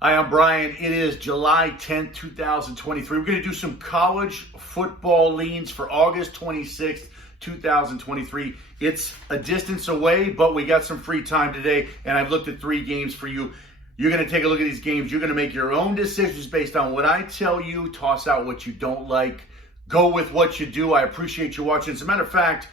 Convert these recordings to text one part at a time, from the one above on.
Hi, I'm Brian. It is July 10th, 2023. We're going to do some college football leans for August 26th, 2023. It's a distance away, but we got some free time today, and I've looked at 3 games for you. You're going to take a look at these games. You're going to make your own decisions based on what I tell you. Toss out what you don't like. Go with what you do. I appreciate you watching. As a matter of fact,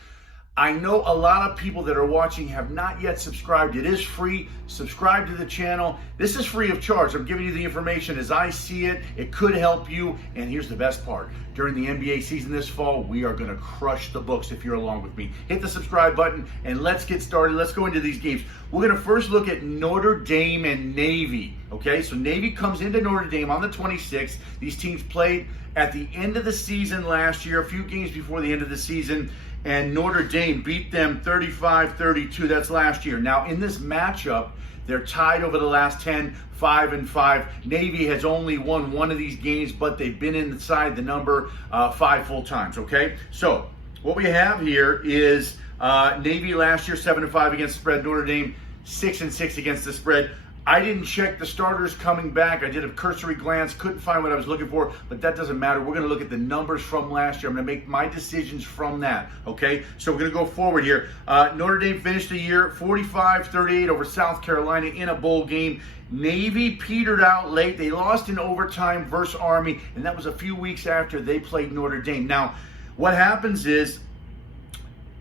I know a lot of people that are watching have not yet subscribed. It is free. Subscribe to the channel. This is free of charge. I'm giving you the information as I see it. It could help you. And here's the best part. During the NBA season this fall, we are going to crush the books if you're along with me. Hit the subscribe button and let's get started. Let's go into these games. We're going to first look at Notre Dame and Navy. Okay, so Navy comes into Notre Dame on the 26th. These teams played at the end of the season last year, a few games before the end of the season. And Notre Dame beat them 35-32. That's last year. Now, in this matchup, they're tied over the last 10, 5-5. Navy has only won one of these games, but they've been inside the number 5 full times, okay? So, what we have here is Navy last year 7-5 against the spread. Notre Dame 6-6 against the spread. I didn't check the starters coming back. I did a cursory glance, couldn't find what I was looking for, but that doesn't matter. We're going to look at the numbers from last year. I'm going to make my decisions from that, okay? So we're going to go forward here. Notre Dame finished the year 45-38 over South Carolina in a bowl game. Navy petered out late. They lost in overtime versus Army, and that was a few weeks after they played Notre Dame. Now, what happens is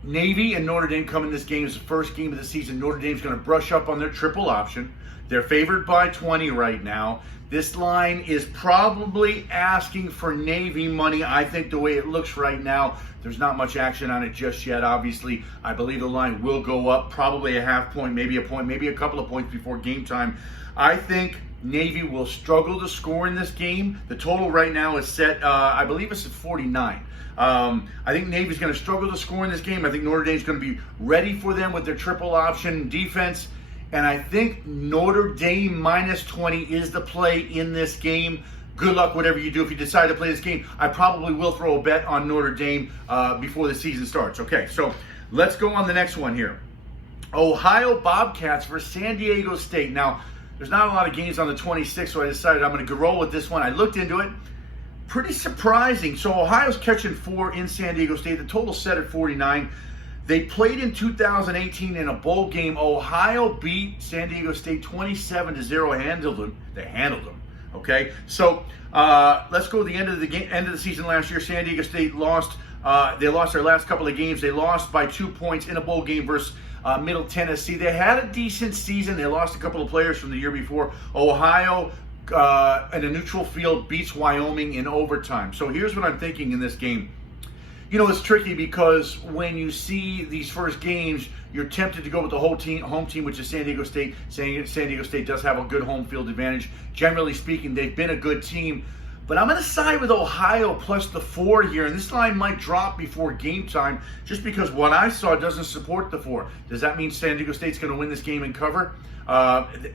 Navy and Notre Dame come in this game as the first game of the season. Notre Dame's going to brush up on their triple option. They're favored by 20 right now. This line is probably asking for Navy money. I think the way it looks right now, there's not much action on it just yet. Obviously, I believe the line will go up, probably a half point, maybe a point, maybe a couple of points before game time. I think Navy will struggle to score in this game. The total right now is set, I believe it's at 49. I think Navy's going to struggle to score in this game. I think Notre Dame's going to be ready for them with their triple option defense. And I think Notre Dame minus 20 is the play in this game. Good luck, whatever you do. If you decide to play this game, I probably will throw a bet on Notre Dame before the season starts. Okay, so let's go on the next one here. Ohio Bobcats versus San Diego State. Now, there's not a lot of games on the 26th, so I decided I'm going to roll with this one. I looked into it. Pretty surprising. So Ohio's catching 4 in San Diego State. The total set at 49. They played in 2018 in a bowl game. Ohio beat San Diego State 27-0. They handled them. Okay, so let's go to the end of the game, end of the season last year. San Diego State lost. They lost their last couple of games. They lost by 2 points in a bowl game versus Middle Tennessee. They had a decent season. They lost a couple of players from the year before. Ohio, in a neutral field, beats Wyoming in overtime. So here's what I'm thinking in this game. You know, it's tricky because when you see these first games, you're tempted to go with the home team, which is San Diego State. San Diego State does have a good home field advantage. Generally speaking, they've been a good team. But I'm going to side with Ohio plus the 4 here, and this line might drop before game time just because what I saw doesn't support the 4. Does that mean San Diego State's going to win this game and cover?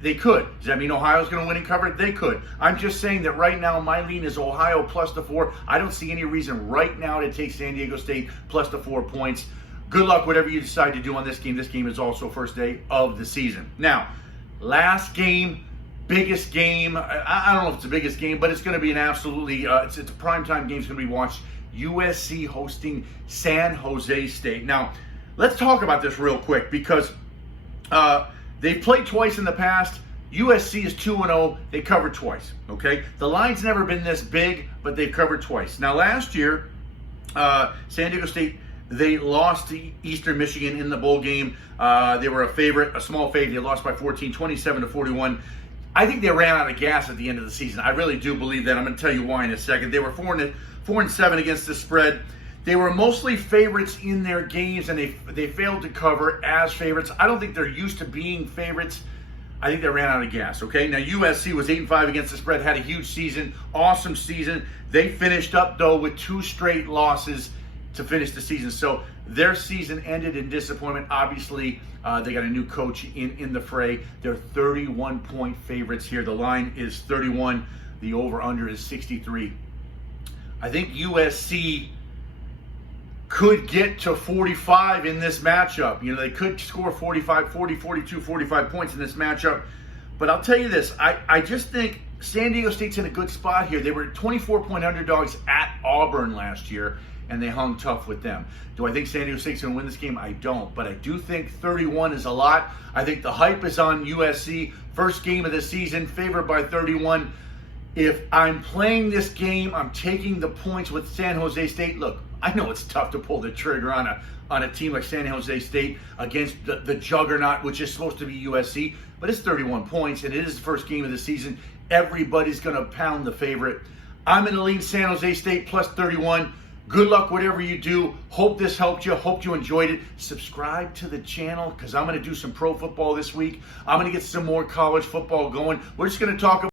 They could. Does that mean Ohio's going to win and cover? They could. I'm just saying that right now my lean is Ohio plus the 4. I don't see any reason right now to take San Diego State plus the 4 points. Good luck, whatever you decide to do on this game. This game is also first day of the season. Now, last game. Biggest game, I don't know if it's the biggest game, but it's going to be an absolutely, it's a primetime game. It's going to be watched. USC hosting San Jose State. Now, let's talk about this real quick because they've played twice in the past. USC is 2-0. They covered twice, okay? The line's never been this big, but they've covered twice. Now, last year, San Diego State, they lost to Eastern Michigan in the bowl game. They were a small favorite. They lost by 14, 27-41. I think they ran out of gas at the end of the season. I really do believe that. I'm going to tell you why in a second. They were 4-7 against the spread. They were mostly favorites in their games, and they failed to cover as favorites. I don't think they're used to being favorites. I think they ran out of gas, okay? Now, USC was 8-5 against the spread, had a huge season, awesome season. They finished up, though, with 2 straight losses to finish the season. So their season ended in disappointment. Obviously, they got a new coach in the fray. They're 31-point favorites here. The line is 31. The over-under is 63. I think USC could get to 45 in this matchup. You know, they could score 45, 40, 42, 45 points in this matchup. But I'll tell you this, I just think San Diego State's in a good spot here. They were 24-point underdogs at Auburn last year, and they hung tough with them. Do I think San Diego State's going to win this game? I don't, but I do think 31 is a lot. I think the hype is on USC. First game of the season, favored by 31. If I'm playing this game, I'm taking the points with San Jose State. Look, I know it's tough to pull the trigger on a team like San Jose State against the juggernaut, which is supposed to be USC, but it's 31 points, and it is the first game of the season. Everybody's going to pound the favorite. I'm going to lean San Jose State plus 31. Good luck, whatever you do. Hope this helped you. Hope you enjoyed it. Subscribe to the channel because I'm going to do some pro football this week. I'm going to get some more college football going. We're just going to talk about